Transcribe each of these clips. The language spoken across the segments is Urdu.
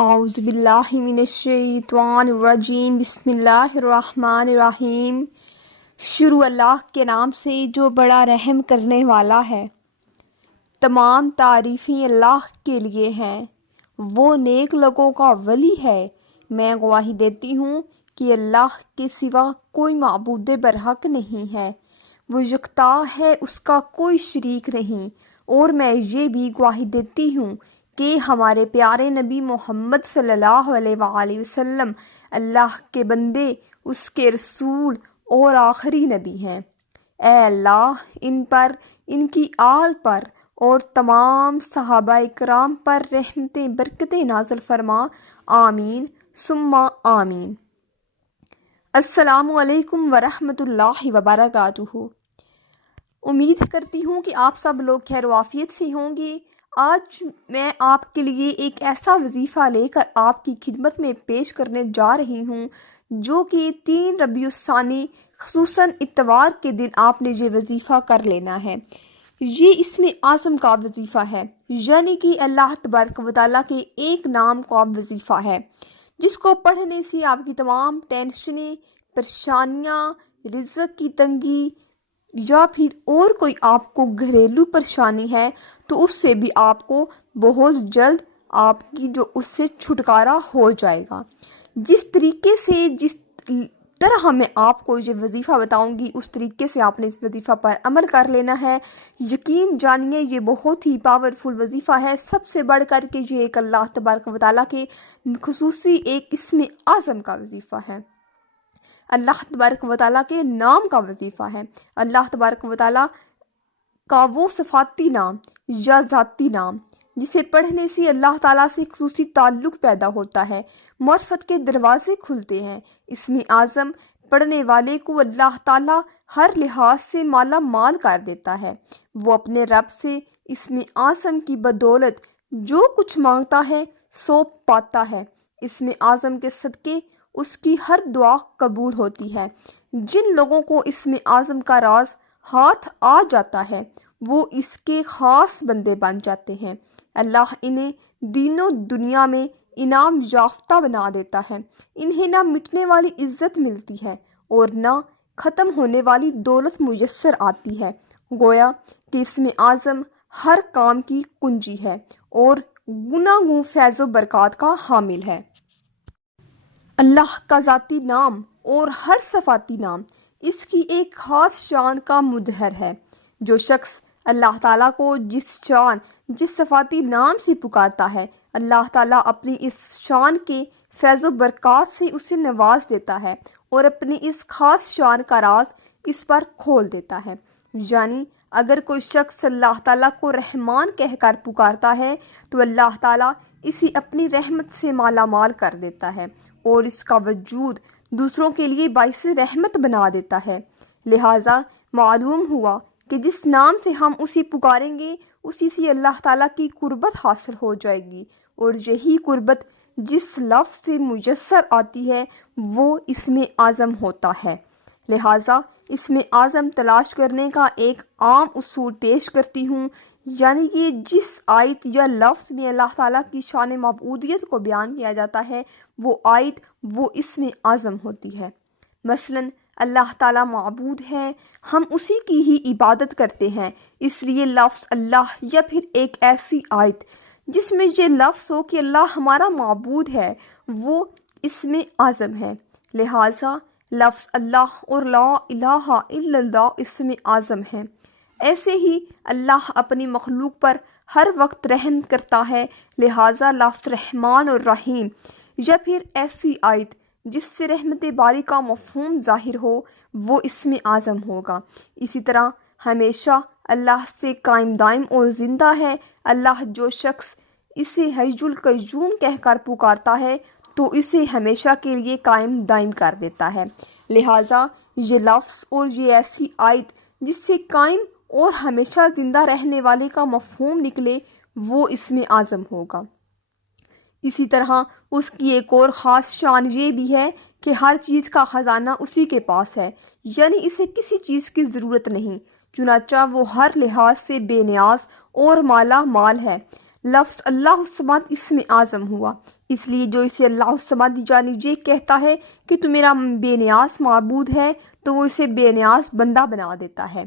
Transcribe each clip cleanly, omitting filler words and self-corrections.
اعوذ باللہ من الشیطان الرجیم بسم اللہ الرحمن الرحیم۔ شروع اللہ کے نام سے جو بڑا رحم کرنے والا ہے۔ تمام تعریفیں اللہ کے لیے ہیں، وہ نیک لوگوں کا ولی ہے۔ میں گواہی دیتی ہوں کہ اللہ کے سوا کوئی معبود برحق نہیں ہے، وہ یکتا ہے، اس کا کوئی شریک نہیں۔ اور میں یہ بھی گواہی دیتی ہوں کہ ہمارے پیارے نبی محمد صلی اللہ علیہ وآلہ وسلم اللہ کے بندے، اس کے رسول اور آخری نبی ہیں۔ اے اللہ، ان پر، ان کی آل پر اور تمام صحابہ کرام پر رحمتیں برکتیں نازل فرما، آمین ثم آمین۔ السلام علیکم ورحمۃ اللہ وبرکاتہ۔ امید کرتی ہوں کہ آپ سب لوگ خیر و عافیت سے ہوں گے۔ آج میں آپ کے لیے ایک ایسا وظیفہ لے کر آپ کی خدمت میں پیش کرنے جا رہی ہوں جو کہ 3 ربیع الثانی خصوصاً اتوار کے دن آپ نے یہ وظیفہ کر لینا ہے۔ یہ اسم اعظم کا وظیفہ ہے، یعنی کہ اللہ تبارک و تعالیٰ کے ایک نام کا وظیفہ ہے، جس کو پڑھنے سے آپ کی تمام ٹینشنیں، پریشانیاں، رزق کی تنگی یا پھر اور کوئی آپ کو گھریلو پریشانی ہے تو اس سے بھی آپ کو بہت جلد آپ کی جو اس سے چھٹکارا ہو جائے گا۔ جس طریقے سے، جس طرح میں آپ کو یہ وظیفہ بتاؤں گی، اس طریقے سے آپ نے اس وظیفہ پر عمل کر لینا ہے۔ یقین جانیے یہ بہت ہی پاورفل وظیفہ ہے۔ سب سے بڑھ کر کے یہ ایک اللہ تبارک و تعالیٰ کے خصوصی ایک اسم اعظم کا وظیفہ ہے، اللہ تبارک و تعالیٰ کے نام کا وظیفہ ہے، اللہ تبارک و تعالیٰ کا وہ صفاتی نام یا ذاتی نام جسے پڑھنے سے اللہ تعالیٰ سے خصوصی تعلق پیدا ہوتا ہے، معرفت کے دروازے کھلتے ہیں۔ اسم اعظم پڑھنے والے کو اللہ تعالیٰ ہر لحاظ سے مالا مال کر دیتا ہے۔ وہ اپنے رب سے اسم اعظم کی بدولت جو کچھ مانگتا ہے سو پاتا ہے۔ اسم اعظم کے صدقے اس کی ہر دعا قبول ہوتی ہے۔ جن لوگوں کو اسم اعظم کا راز ہاتھ آ جاتا ہے وہ اس کے خاص بندے بن جاتے ہیں۔ اللہ انہیں دین و دنیا میں انعام یافتہ بنا دیتا ہے۔ انہیں نہ مٹنے والی عزت ملتی ہے اور نہ ختم ہونے والی دولت میسر آتی ہے۔ گویا کہ اسم اعظم ہر کام کی کنجی ہے اور گناگوں فیض و برکات کا حامل ہے۔ اللہ کا ذاتی نام اور ہر صفاتی نام اس کی ایک خاص شان کا مظہر ہے۔ جو شخص اللہ تعالیٰ کو جس شان، جس صفاتی نام سے پکارتا ہے، اللہ تعالیٰ اپنی اس شان کے فیض و برکات سے اسے نواز دیتا ہے اور اپنی اس خاص شان کا راز اس پر کھول دیتا ہے۔ یعنی اگر کوئی شخص اللہ تعالیٰ کو رحمان کہہ کر پکارتا ہے تو اللہ تعالیٰ اسے اپنی رحمت سے مالا مال کر دیتا ہے اور اس کا وجود دوسروں کے لیے باعث رحمت بنا دیتا ہے۔ لہٰذا معلوم ہوا کہ جس نام سے ہم اسے پکاریں گے اسی سے اللہ تعالیٰ کی قربت حاصل ہو جائے گی، اور یہی قربت جس لفظ سے میسر آتی ہے وہ اسم اعظم ہوتا ہے۔ لہٰذا اسم اعظم تلاش کرنے کا ایک عام اصول پیش کرتی ہوں، یعنی کہ جس آیت یا لفظ میں اللہ تعالیٰ کی شان معبودیت کو بیان کیا جاتا ہے وہ آیت، وہ اسم اعظم ہوتی ہے۔ مثلاً اللہ تعالیٰ معبود ہے، ہم اسی کی ہی عبادت کرتے ہیں، اس لیے لفظ اللہ یا پھر ایک ایسی آیت جس میں یہ لفظ ہو کہ اللہ ہمارا معبود ہے وہ اسم اعظم ہے۔ لہٰذا لفظ اللہ اور لا الہ الا اللہ اسم اعظم ہے۔ ایسے ہی اللہ اپنی مخلوق پر ہر وقت رحم کرتا ہے، لہٰذا لفظ رحمان اور رحیم یا پھر ایسی آیت جس سے رحمت باری کا مفہوم ظاہر ہو وہ اسم اعظم ہوگا۔ اسی طرح ہمیشہ اللہ سے قائم دائم اور زندہ ہے۔ اللہ جو شخص اسے حی القیوم کہہ کر پکارتا ہے تو اسے ہمیشہ کے لیے قائم دائم کر دیتا ہے۔ لہٰذا یہ لفظ اور یہ ایسی آیت جس سے قائم اور ہمیشہ زندہ رہنے والے کا مفہوم نکلے وہ اسم اعظم ہوگا۔ اسی طرح اس کی ایک اور خاص شان یہ بھی ہے کہ ہر چیز کا خزانہ اسی کے پاس ہے، یعنی اسے کسی چیز کی ضرورت نہیں، چنانچہ وہ ہر لحاظ سے بے نیاز اور مالا مال ہے۔ لفظ اللہ الصمد اسم اعظم ہوا، اس لیے جو اسے اللہ الصمد یعنی یہ کہتا ہے کہ تو میرا بے نیاز معبود ہے تو وہ اسے بے نیاز بندہ بنا دیتا ہے۔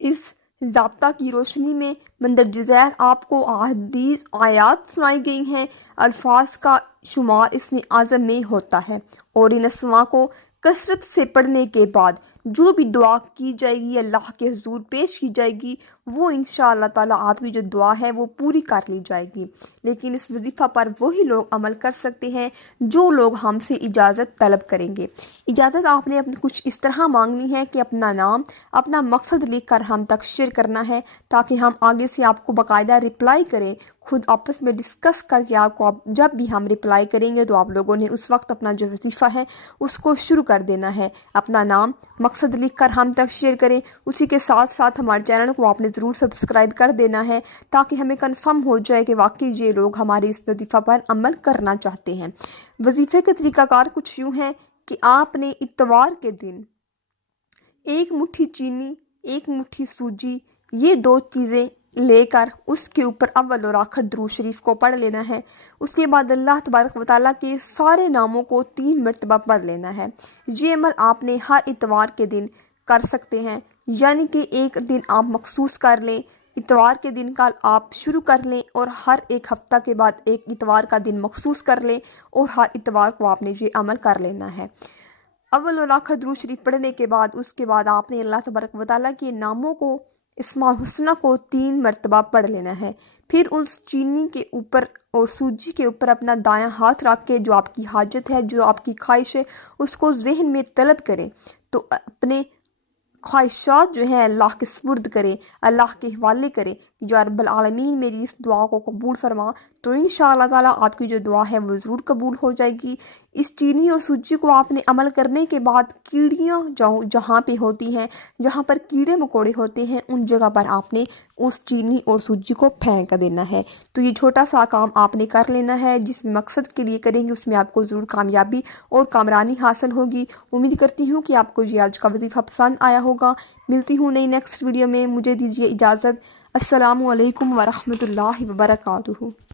اس ضابطہ کی روشنی میں مندرجہ ذیل آپ کو احادیث آیات سنائی گئی ہیں۔ الفاظ کا شمار اسم اعظم میں ہوتا ہے اور ان اسماء کو کثرت سے پڑھنے کے بعد جو بھی دعا کی جائے گی، اللہ کے حضور پیش کی جائے گی، وہ انشاءاللہ تعالیٰ آپ کی جو دعا ہے وہ پوری کر لی جائے گی۔ لیکن اس وظیفہ پر وہی لوگ عمل کر سکتے ہیں جو لوگ ہم سے اجازت طلب کریں گے۔ اجازت آپ نے کچھ اس طرح مانگنی ہے کہ اپنا نام، اپنا مقصد لکھ کر ہم تک شیئر کرنا ہے تاکہ ہم آگے سے آپ کو باقاعدہ رپلائی کریں، خود آپس میں ڈسکس کر کے آپ کو جب بھی ہم رپلائی کریں گے تو آپ لوگوں نے اس وقت اپنا جو وظیفہ ہے اس کو شروع کر دینا ہے۔ اپنا نام، مقصد لکھ کر ہم تک شیئر کریں، اسی کے ساتھ ساتھ ہمارے چینل کو آپ نے ضرور سبسکرائب کر دینا ہے تاکہ ہمیں کنفرم ہو جائے کہ واقعی یہ لوگ ہمارے اس وظیفہ پر عمل کرنا چاہتے ہیں۔ وظیفے کے طریقہ کار کچھ یوں ہیں کہ آپ نے اتوار کے دن 1 مٹھی چینی، 1 مٹھی سوجی، یہ 2 چیزیں لے کر اس کے اوپر اول اور آخر درود شریف کو پڑھ لینا ہے۔ اس کے بعد اللہ تبارک و تعالیٰ کے سارے ناموں کو 3 مرتبہ پڑھ لینا ہے۔ یہ عمل آپ نے ہر اتوار کے دن کر سکتے ہیں، یعنی کہ ایک دن آپ مخصوص کر لیں، اتوار کے دن کا آپ شروع کر لیں اور ہر ایک ہفتہ کے بعد ایک اتوار کا دن مخصوص کر لیں اور ہر اتوار کو آپ نے یہ عمل کر لینا ہے۔ اول اور آخر درود شریف پڑھنے کے بعد اس کے بعد آپ نے اللہ تبارک و تعالیٰ کے ناموں کو، اسماء الحسنہ کو 3 مرتبہ پڑھ لینا ہے۔ پھر اس چینی کے اوپر اور سوجی کے اوپر اپنا دایاں ہاتھ رکھ کے جو آپ کی حاجت ہے، جو آپ کی خواہش ہے، اس کو ذہن میں طلب کریں، تو اپنے خواہشات جو ہیں اللہ کے سپرد کریں، اللہ کے حوالے کریں، یا رب العالمین میری اس دعا کو قبول فرما، تو انشاءاللہ تعالیٰ آپ کی جو دعا ہے وہ ضرور قبول ہو جائے گی۔ اس چینی اور سوجی کو آپ نے عمل کرنے کے بعد کیڑیاں جہاں پہ ہوتی ہیں، جہاں پر کیڑے مکوڑے ہوتے ہیں، ان جگہ پر آپ نے اس چینی اور سوجی کو پھینک دینا ہے۔ تو یہ چھوٹا سا کام آپ نے کر لینا ہے، جس مقصد کے لیے کریں گے اس میں آپ کو ضرور کامیابی اور کامرانی حاصل ہوگی۔ امید کرتی ہوں کہ آپ کو یہ آج کا وظیفہ پسند آیا ہوگا۔ ملتی ہوں نئی نیکسٹ ویڈیو میں، مجھے دیجیے اجازت۔ السلام علیکم ورحمۃ اللہ وبرکاتہ۔